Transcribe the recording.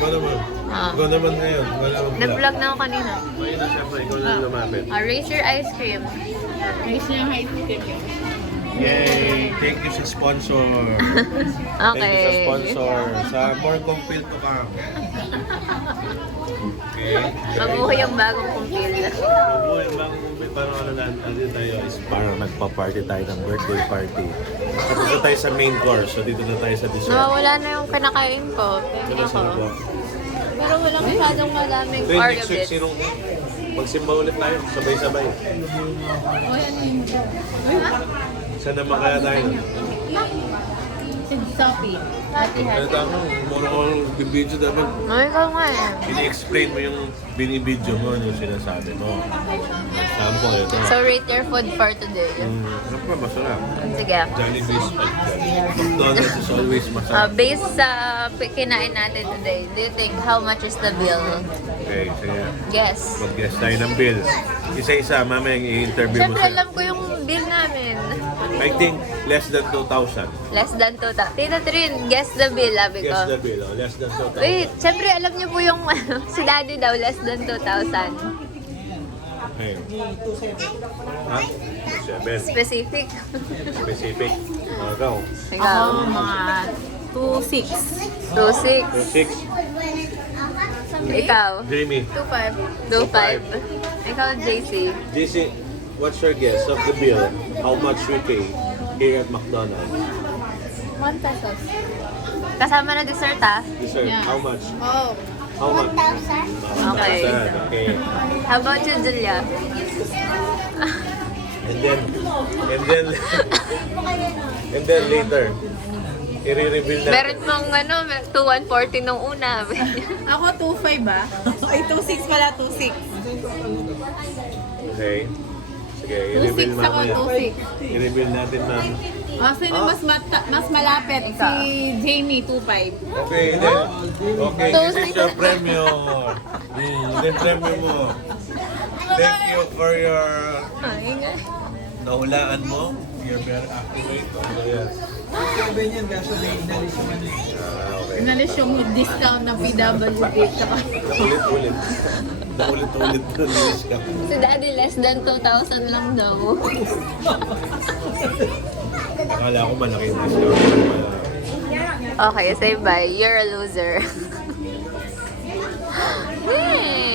Ikaw naman. Ah. Ikaw naman ngayon. Wala akong Nag-vlog na ako kanina. Ngayon na siyempre, ikaw na lumapit. Racer ice cream. Racer yung ice cream. Yay! Thank you sa sponsor. Thank you sa Okay. sponsor. Sa more compil to ka. Okay. Mabuhay ang bagong kumpil. Mabuhay ang bagong compil. Parang ano na, tayo is parang nagpa-party tayo ng birthday party. Tapos na tayo sa main course. So dito na tayo sa dessert. Nawawala na yung kinakain ko. Ito Tingin na sa ko. lubak. Pero walang masyadong madaming Ito yung Oreo next week, bits. sinong magsimba ulit tayo, sabay-sabay. O yan yung Saan naman kaya tayo? si Sophie. Ate Kaya Hati. tama, muna ko bibidyo dapat. Ay, ikaw nga eh. Ini-explain mo yung binibidyo mo, yung sinasabi mo. Sample ito. So, rate your food for today. Ano pa, masarap. Sige. Jollibee spike McDonald's is always masarap. Based sa kinain natin today, do you think how much is the bill? Okay, sige. Guess. Mag-guess tayo ng bill. Isa-isa, mamaya i-interview mo Siyempre, siya. alam ko yung bill namin. I think less than 2,000. Less than 2,000. Tita Trin, guess the bill, sabi ko. Guess the bill, oh. Less than 2,000. Wait, siyempre alam niyo po yung si daddy daw, less than 2,000. Okay. Ha? 7. Specific. Specific. Ikaw. Ikaw. Ako mga 2.6. 2,600. 6. Ikaw. Jamie. 2,500. Ikaw, JC. JC, what's your guess of the bill? How much we pay here at McDonald's? 1 pesos. Kasama na dessert ah. Dessert, Yeah. how much? Oh. How much? 1,000. Okay. 1,000, okay. How about you, Julia? And then later, i-reveal natin. Meron pong 2,140 nung una. Ako 2.5 ba? Ay, 2.6 pala, 2.6. Okay. Sige, i-reveal 2.6 ako, natin. 2.6. I-reveal natin na. Sino mas malapit? Si Jamie, 2.5. Okay, then. Okay, this is your premio. Then premio mo. Thank you for your nahulaan mo. You're very accurate. Yes. Okay. Inalis yung discount ng PWD. Tsaka Naulit-ulit. Naulit-ulit na nilis ka. Si daddy less than 2,000 lang daw. Akala ko malaki na siya. Okay, say bye. You're a loser. Hey!